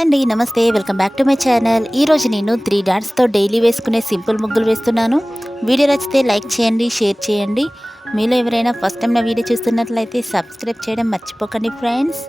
Hi అండి, నమస్తే. Welcome back to my channel. ఈరోజు నేను 3 డాట్స్తో డైలీ వేసుకునే సింపుల్ ముగ్గులు వేస్తున్నాను. వీడియో నచ్చితే లైక్ చేయండి, షేర్ చేయండి. మీలో ఎవరైనా ఫస్ట్ టైం నా వీడియో చూస్తున్నట్లయితే సబ్స్క్రైబ్ చేయడం మర్చిపోకండి ఫ్రెండ్స్.